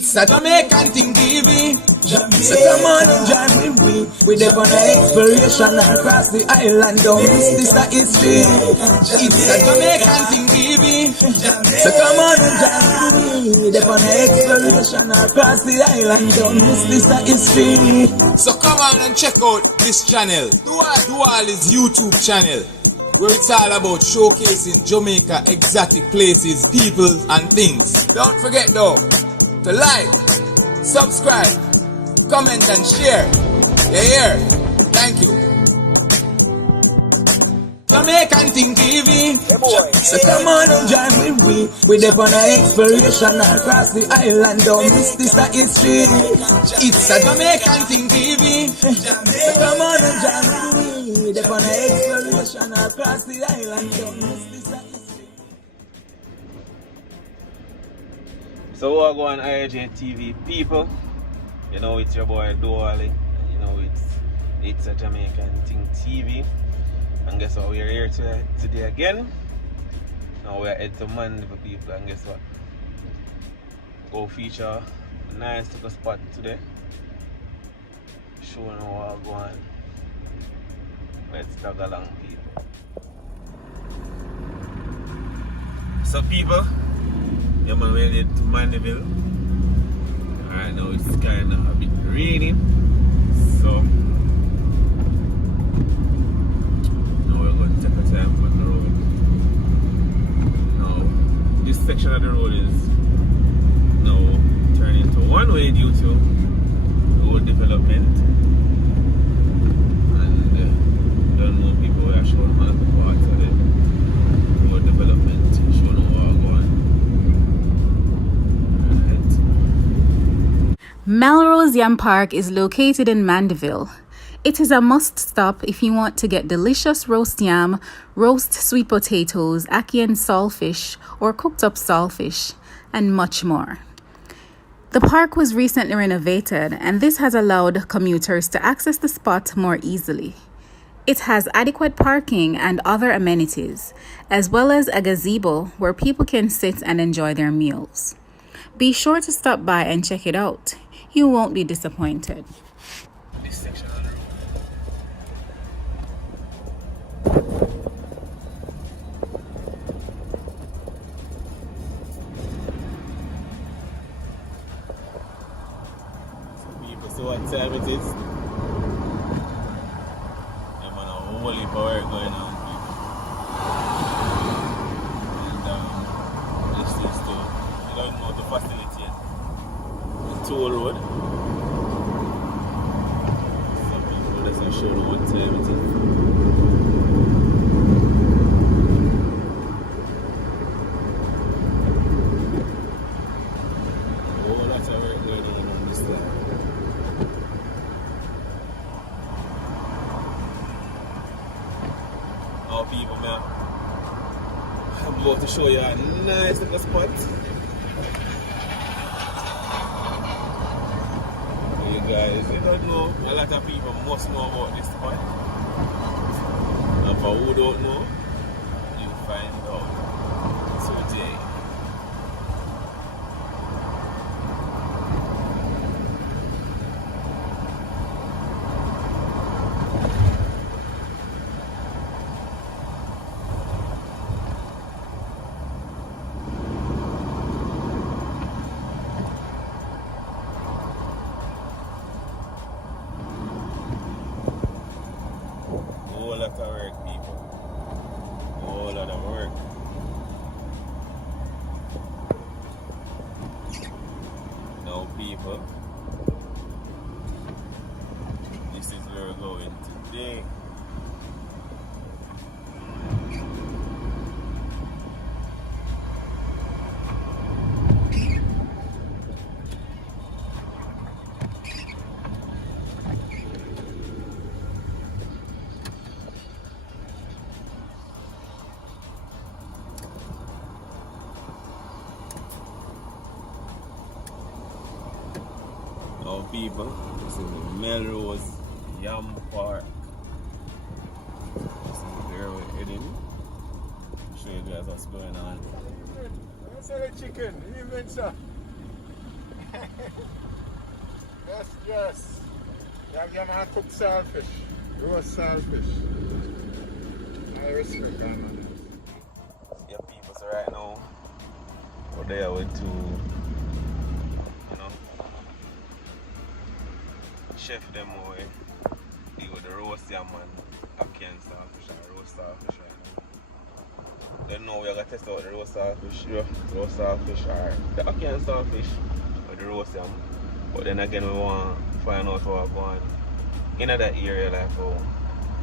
It's a Jamaican thing, baby. So come on and join with me. We're there on an exploration across the island. Don't miss this, that is free. It's a Jamaican thing, baby. So come on and join with me. We're there on an exploration across the island. Don't miss this, that is free. So come on and check out this channel. Do all his YouTube channel, where it's all about showcasing Jamaica exotic places, people and things. Don't forget though to like, subscribe, comment and share. Yeah. Thank you. Jamaican thing TV. So come on and join with me. We're there on an exploration across the island. Don't miss this, that is free. It's a Jamaican thing TV. So come on and join with me. We're there on an exploration across the island. Don't miss this, that is free. So we're going IJ TV people. You know it's your boy Doali. You know it's a Jamaican thing TV. And guess what, we're here today again. Now we're heading to Mandeville people, and guess what? Go feature a nice little spot today. Showing how we're going. Let's tag along people. So people, yeah man, we're headed to Mandeville. Alright, now it's kind of a bit raining. So take a time on the road. Now, this section of the road is now turning into one way due to road development. And don't know people who are showing all the parts of the road development, showing how we're going. Right. Melrose Yam Park is located in Mandeville. It is a must stop if you want to get delicious roast yam, roast sweet potatoes, ackee and saltfish, or cooked up saltfish, and much more. The park was recently renovated, and this has allowed commuters to access the spot more easily. It has adequate parking and other amenities, as well as a gazebo where people can sit and enjoy their meals. Be sure to stop by and check it out. You won't be disappointed. This section of the road. So what time it is? I'm on a whole heap of work going on, people. And this is to, I don't know the facility yet. The toll road. Some people doesn't show the what time it is. Oh, that's a work going on this side. People, man, I'm about to show you a nice little spot. You guys, you don't know, a lot of people must know about this spot. And for who don't know, you'll find out today. Whole lot of work, people. Whole lot of work. Now, people, this is where we're going today. Now people, this is the Melrose Yam Park. This is where we're heading. I'll show you guys what's going on. What's the chicken? You mentioned. Yes. You have to cook saltfish. Roast saltfish. I respect that, man. Yeah, people, so right now, we're there with two, chef them away. Deal with the roast yam and African starfish and roast starfish right now. Then now we're gonna test out the roast starfish or the African starfish or the roast yam. But then again, we want to find out how we're going in that area, like how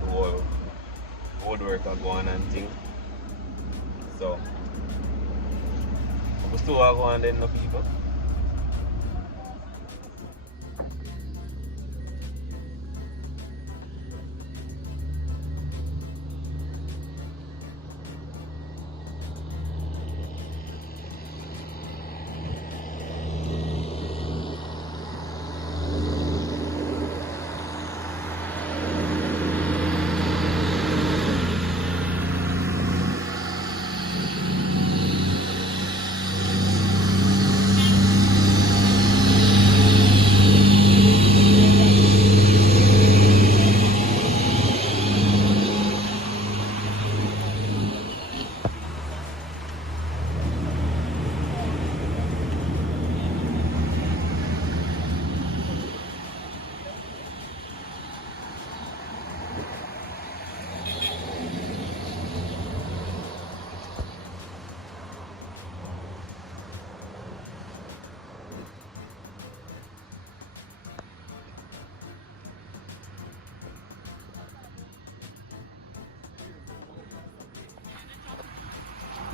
the whole woodwork are going and things. So, we still are going then, no people.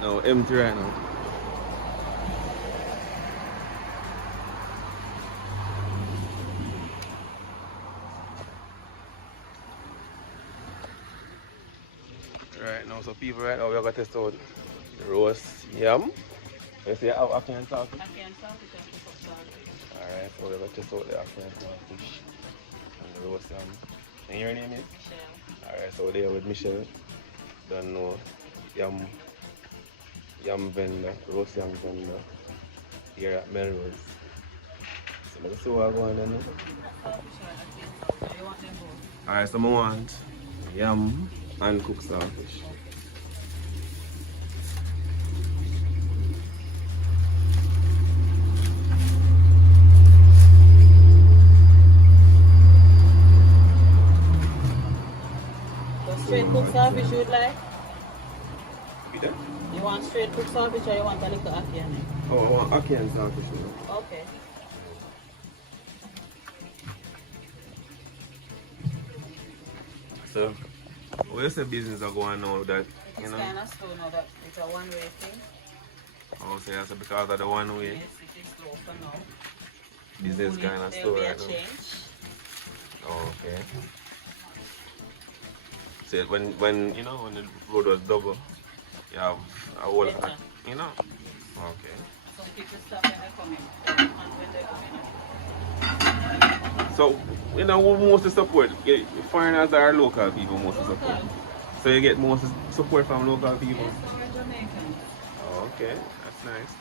No, empty right now. Right now, so people right now, we're going to test out the roast yam. You say African saltfish? African saltfish and cook-up saltfish. Alright, so we're going to test out the African saltfish and the roast yam. And your name is? Michelle. Alright, so we're there with Michelle. Don't know, yam vendor, roast yam vendor here at Melrose. So let's see what I go on then. Alright, so I want yam and cooked saltfish. Straight cooked saltfish you would like? Be there? You want straight cooked saltfish or you want a little ackee on it? Oh, I want ackee and saltfish now. Okay. So, where's the business are going now that, It's kind of slow now that it's a one-way thing. Oh, so that's because of the one way. Yes, it is slow for now. Business kind of There slow will be a right now. change. Oh, okay. So when when the road was double, you have a whole lot, Better. Okay. Some people stop when they come in and when they go in. So, who mostly support? Foreigners or local people mostly support? Local. So you get most support from local people? Yes, we're Jamaican. Oh, okay, that's nice.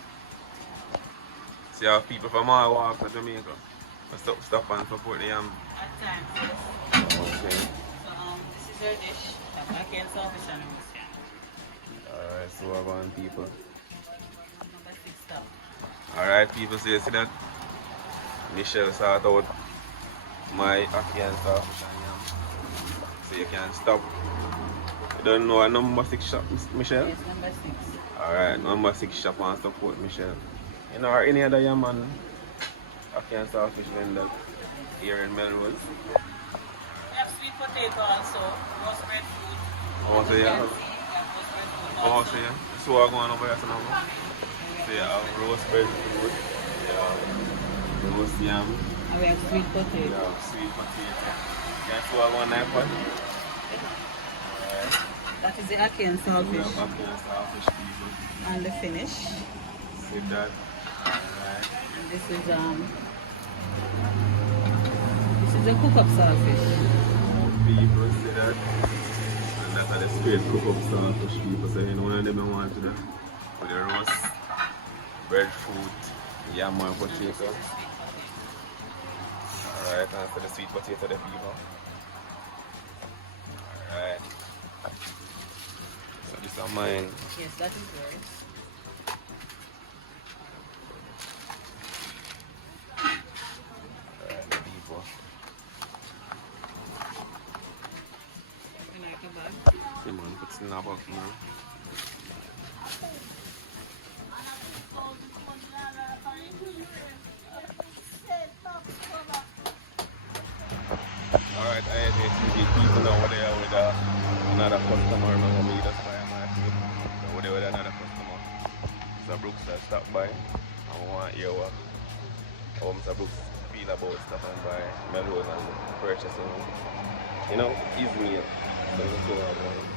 So you have people from all walks of Jamaica who stop and support the yam? At times, yes. Okay. So this is your dish. Ackee and saltfish and roast yam. Alright, so we're going people. Number 6 stop. Alright people, so you see that Michelle sort out my ackee and saltfish and yam. So you can stop. You don't know a number 6 shop, Michelle? Yes, number 6. Alright, number 6 shop and support Michelle. Or any other yam and ackee and saltfish vendor here in Melrose? We have sweet potato also, roast bread food. Oh, so yeah. Roast bread food Oh, also. so yeah. So we're going over here now. So you have roast bread food, you have roast yam, And we have sweet you potato. have sweet potato. Yeah, so we're going knife one. Alright. That is the ackee and We have saltfish. ackee and saltfish people. And the finish. See that? Alright. And this is a cook-up saltfish. People see that. And that's how the straight cook up saltfish people. So one of them don't want to do that. With the roast, bread fruit, yam and potato. can see the sweet potato there, people. Alright. So this is mine. Yes, that is yours. Alright, people. You like a bag? Yeah, man, put it in a box now. Alright, I had people over there with another customer now me just buy my food. Over there with another customer. Mr. Brooks has stopped by. I want to hear what Mr. Brooks feel about stopping by Melrose and purchasing, you know, his meal. So let's go about it.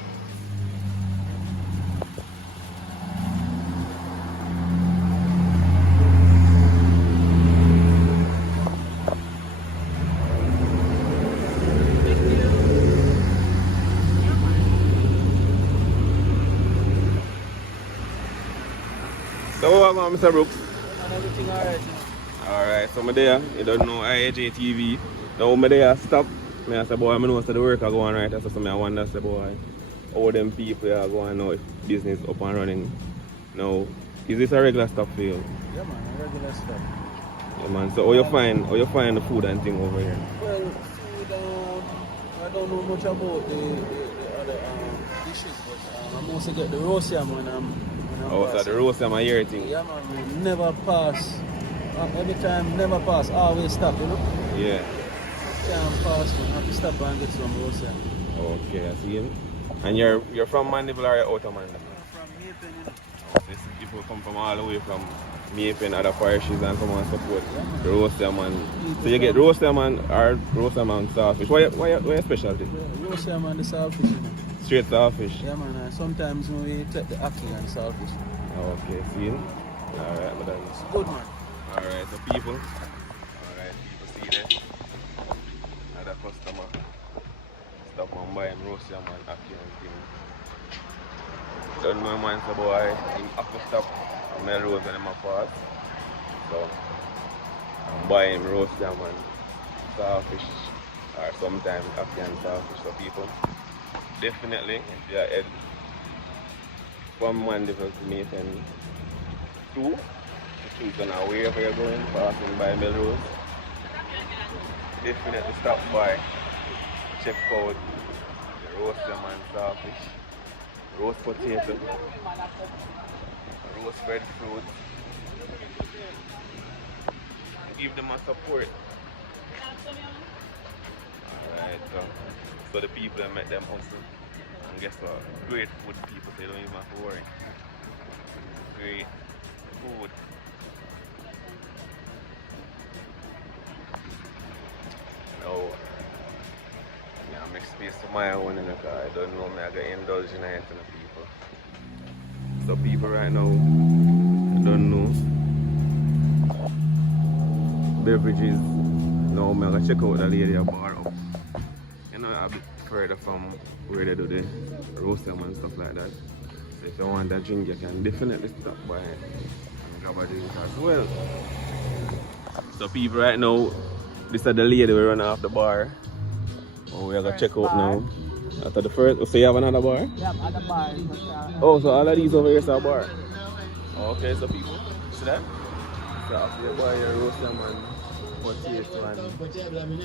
So what about Mr. Brooks? Everything alright. Alright, so I'm there. You don't know IAJ TV. Now I'm there stop. I say boy, I know the work are going right. So I wonder say boy, how them people are going now if business up and running. Now, is this a regular stop for you? Yeah man, a regular stuff. Yeah man. So how you find the food and thing over here? Well, food, I don't know much about the other dishes, but I mostly get the roast yam when I'm Oh, so the roast and my ear thing. Yeah man, we never pass. Every time, never pass, always stop, you know? Yeah. Can't pass man, have to stop and get some roast yam. Okay, I see him. And you're from Mandeville or you're out of Mandeville? From Maypen, you know? These people come from all the way from Maypen, other parishes and come and support the roast yam and so you get roast yam or roast yam and saltfish. What your specialty? Yeah, roast yam and the saltfish, you know? Straight saltfish? Yeah man, sometimes we take the ackee and saltfish. Okay, see him? Alright, but It's good man. alright, so people. Alright, people see that. Another customer. Stop and buy him roast yam and ackee and thing. Don't know man say boy, him have to stop at Melrose when him a pass. So I'm buy him roast yam and saltfish or sometimes ackee and saltfish for people. Definitely if you are head from Mandeville to Maypen 2 to choose on wherever you're going, passing by Melrose. Definitely stop by, check out the roast yam and saltfish, roast potato, roast breadfruit. Give them a support. Alright, so the people that met them hustle. And guess what? Great food people, so you don't even have to worry. Great food. Now, I make space for my own in the car. I don't know me, I got indulge in it to the people. So people right now, I don't know beverages. Now I'm gonna check out the lady at bar up. You know, a bit further from where they do the roast yam and stuff like that. So if you want a drink, you can definitely stop by and grab a drink as well. So people right now, this is the lady we run off the bar. Oh, we're gonna check out now. After the first, so you have another bar? Yeah, other bar. Oh, so all of these over here is a bar. Okay, so people, see that? So after you buy your roast yam and potato and,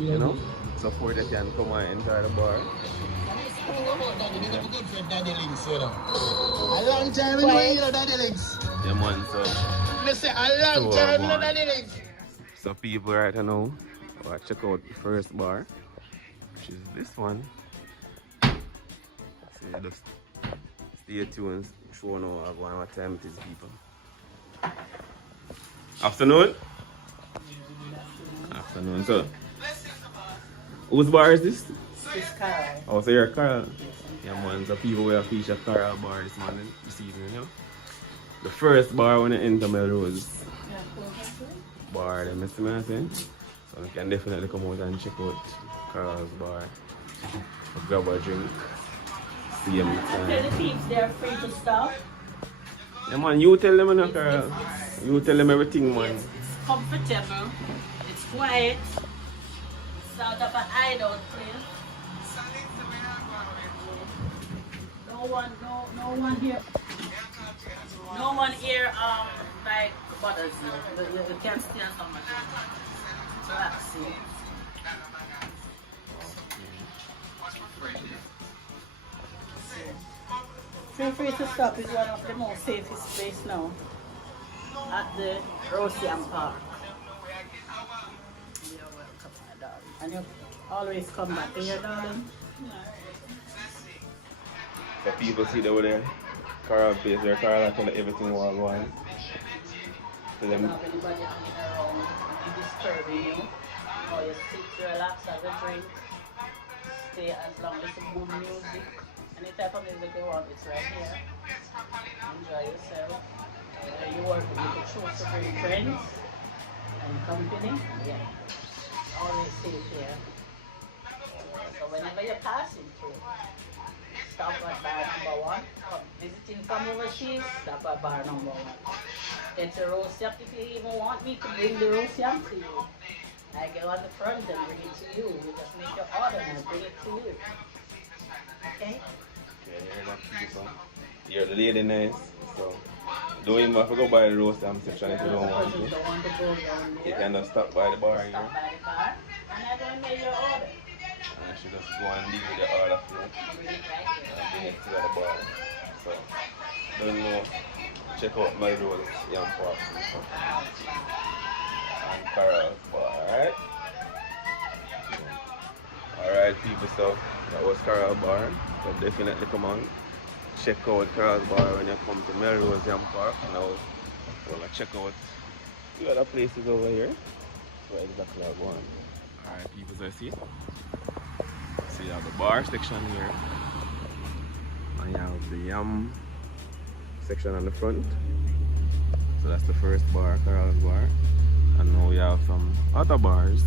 you know, support that can come and enter the bar. A long time we know Daddy Links. Yeah man, so They say a long time we know Daddy Links. so people right now, well, check out the first bar, which is this one. So yeah, just stay tuned, show now what time it is, people. Afternoon? Afternoon, so whose bar is this? It's Carl. Oh, so you're Carl? Yeah man, so people will feature Carl bar this morning, this evening, you know? The first bar when you enter Melrose bar, then Mr. Martin. So you can definitely come out and check out Carl's bar. Grab a drink. See him. Tell the thieves they're free to stop. Yeah man, you tell them, no, Carl. You tell them everything, man. It's comfortable. It's quiet. sort of a hideout place. No one here. No one here like bothers you. You can stay on somebody. So that's it. Feel free to stop. It's one of the most safest place now at the Melrose Yam Park. You're welcome, my darling. And you always come back here, darling. So people see over there, Carl place there, Carl I tell everything was going. So them Don't have anybody hanging around and disturbing you. Or you sit, relax, have a drink, stay as long as some good music. Any type of music you want, it's right here. Enjoy yourself. You work, you can choose to bring friends and company. Yeah. Always safe here. So whenever you're passing through, stop at bar number 1. Visiting from overseas, stop at bar number 1. Get the roast yam if you even want me to bring the roast yam to you. I go on the front and bring it to you. You just make your order and I bring it to you. Okay? You're the lady nice, so don't even have to go by the roast yam section if you don't want to. You can just stop by the bar here. Stop by the bar and I go make your order. And she just go and leave the order for you Bring it right here. and bring it to the bar. So, don't know, check out Melrose Yam Park and Carol's bar, alright? Alright people, so that was Carol's bar. So definitely come on, check out Carol's bar when you come to Melrose Yam Park. Now we're gonna check out the other places over here. So exactly I'm going. Alright people, so see? So you have the bar section here. And you have the yam section on the front. So that's the first bar, Carol's bar. And now we have some other bars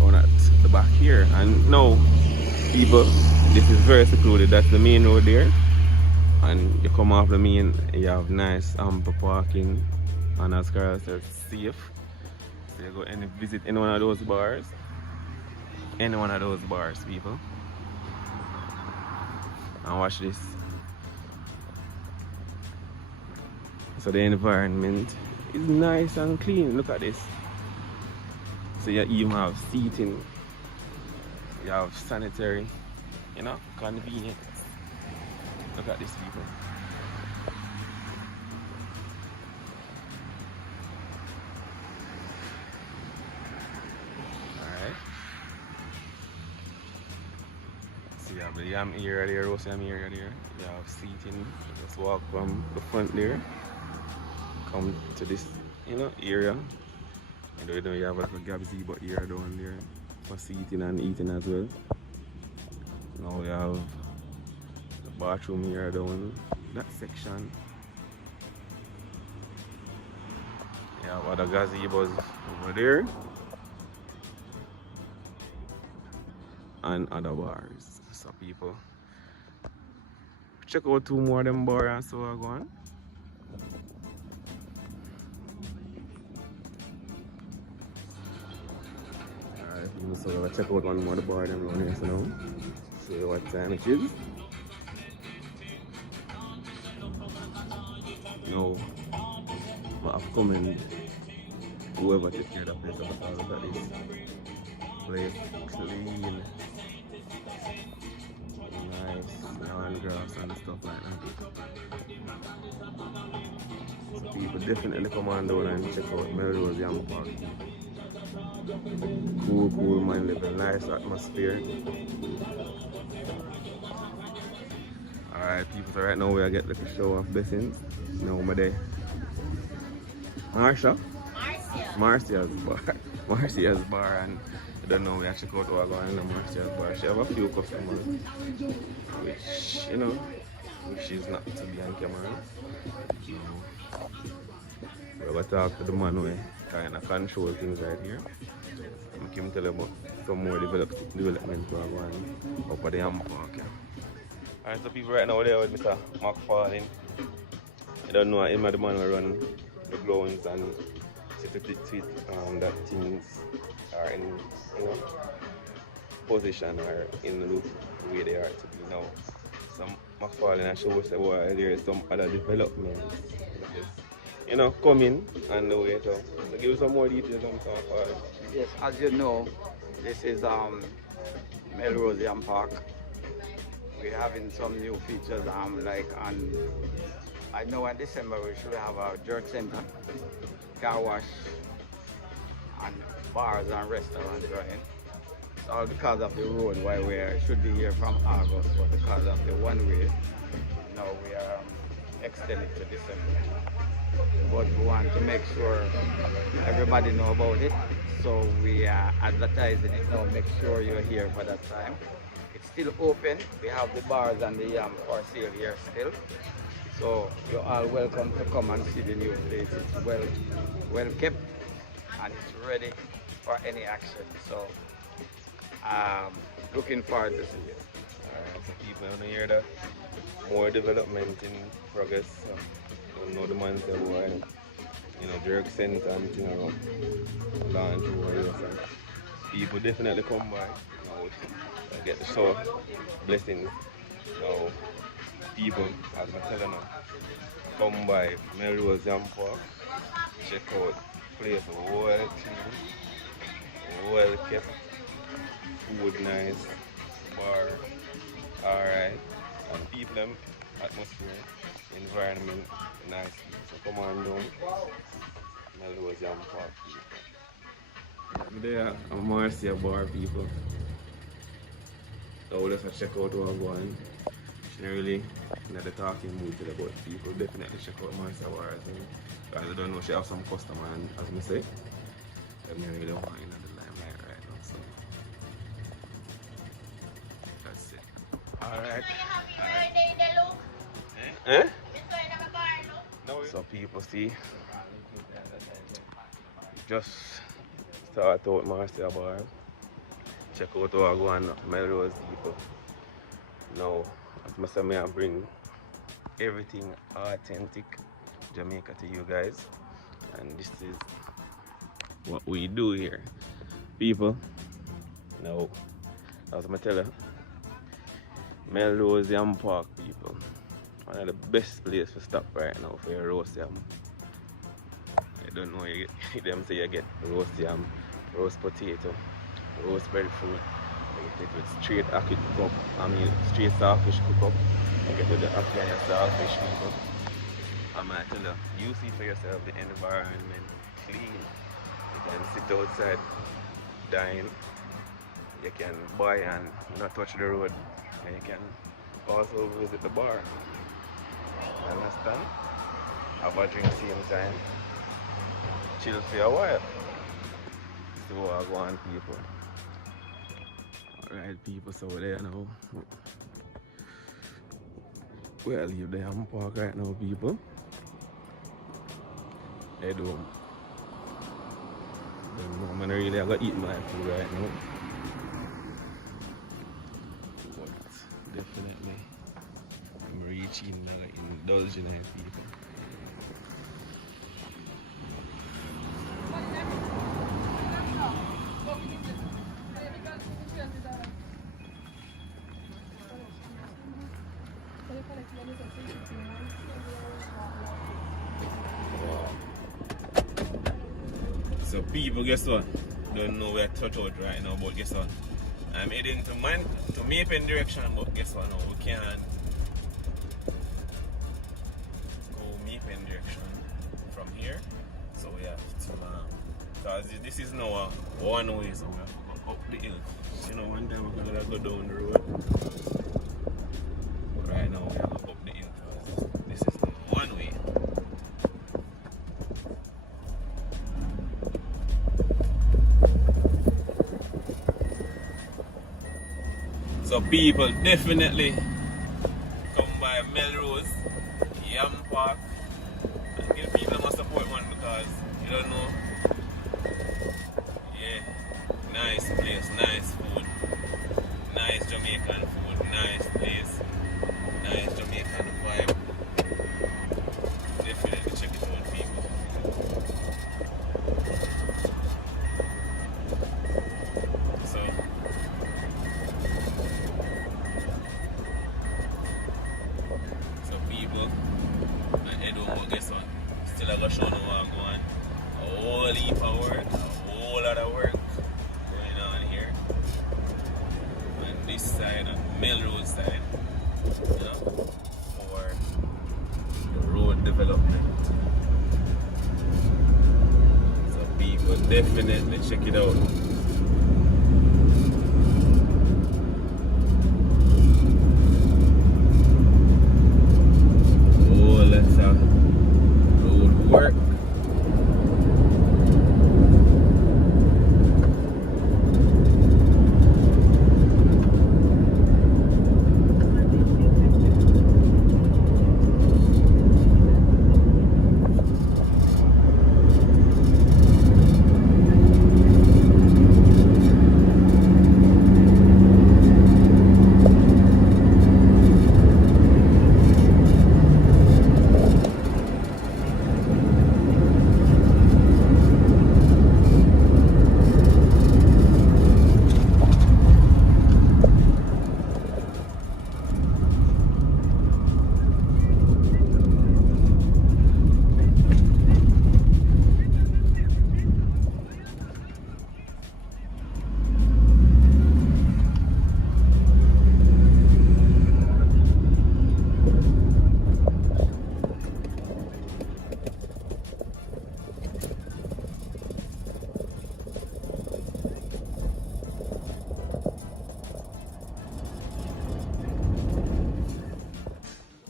on at the back here. And now, people, this is very secluded. That's the main road there. And you come off the main, you have nice ample parking. And as Carol said, safe. So you go and visit any one of those bars. Any one of those bars, people. And watch this. So the environment is nice and clean. Look at this. So you even have seating, you have sanitary, you know, convenient. Look at this, people. Alright. So you have the yam area there, roast yam area there. You have seating. You just walk from the front there. Come to this, you know, area. And you know you have like a gazebo area down there for seating and eating as well. Now we have the bathroom here down that section. You have other gazebos over there. And other bars. So people, check out 2 more of them bars and so we're going. So we'll check out one more of the bar them around here so now. See what time it is. Now, I have come in whoever take care of the place because look at this place clean. Nice lawn grass and stuff like that. So people definitely come on down and check out Melrose Yam Park. Cool mind level, nice atmosphere. Alright people, so right now we get the show of blessings. Now I'm there. Marcia's bar. Marcia's bar, and I don't know, we actually go to our going in Marcia's bar. She have a few customers which, you know, which is not to be on camera. So we're going to talk to the man who kind of control things right here. I can tell you about some more development going on up at the Yam Park. Yeah. Alright, so people right now there with Mr. McFarlane. I don't know him or the man who run the grounds and see to that things are in, you know, position or in the way they are to be now. Some my falling and show us well, there is some other developments that is, you know, coming on the way. So give us some more details on some falling. Yes, as you know, this is Melrose Yam Park. We're having some new features like on, I know in December we should have a jerk center, car wash, and bars and restaurants running. It's all because of the road why we should be here from August, but because of the one way, now we are extended to December. But we want to make sure everybody know about it, so we are advertising it now. Make sure you're here for that time. It's still open. We have the bars and the yam for sale here still. So you're all welcome to come and see the new place. It's well kept and it's ready for any action. So looking forward to see it. Alright, so people want to hear that more development in progress. So don't know the man say boy, you know, jerk center and thing around launch warriors. And people definitely come by. You know, get the show blessings. So people, as I tell you now, come by Melrose Yam Park, check out place well clean, well kept, food nice, bar alright, and people them atmosphere, environment nice. So come on down, Melrose Yam Park people. I'm there at Marcia Bar people. So let's check out what I'm going. Really not the talking mood today, but people definitely check out Marcia Bar. Because I don't know, she have some customer and as I say, I really don't want in the limelight right now. So that's it. Alright. Eh? No, so people see, just start out Marcia Bar. Check out how I go on Melrose people. Now, as I say, I bring everything authentic Jamaica to you guys. And this is what we do here. People, now, as I tell you, Melrose Yam Park people. One of the best places to stop right now for your roast yam. I don't know, you get, them say you get roast yam, roast potato, roast breadfruit. You get it with straight ackee cook up, straight saltfish cook up. You get it with the ackee and your saltfish people. I'm gonna tell you, you see for yourself the environment clean. You can sit outside, dine. You can buy and not touch the road. And you can also visit the bar. Understand? Have a drink same time. Chill for a while. So I go on people. Alright people, so we're there now. We'll leave the Yam Park right now people. Head home. I'm gonna really have to eat my food right now. But definitely I'm reaching indulging in people. So people, guess what? Don't know where to touch out right now, but guess what? I'm heading to Mapen direction, but guess what now? We can't go Mapen direction from here. So we have to, because this is now a one way, so we have to go up the hill. You know, one time we're going to go down the road. But right now we have to go up the hill because this is the one way. So people definitely come by Melrose Yam Park and give people more support man, because you don't know. Yeah, nice place, nice food, nice Jamaican food, nice place, nice Jamaican vibe. Definitely check it out people. definitely check it out. Oh, let's road work.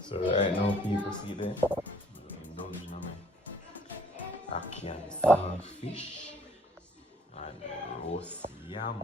So right now people see there, indulge in I can fish and roast yam.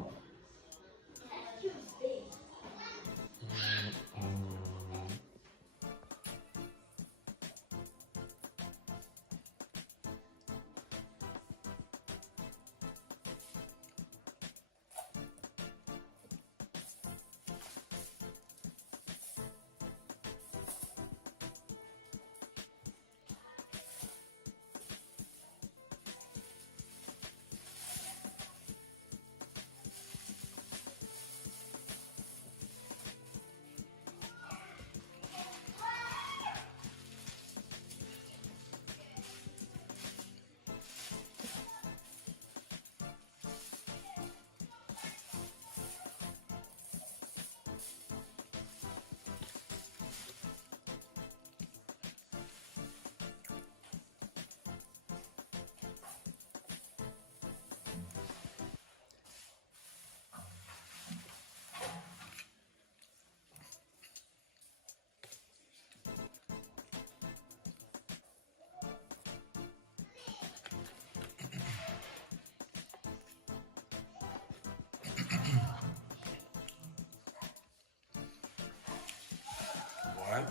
One,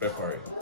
pepper it.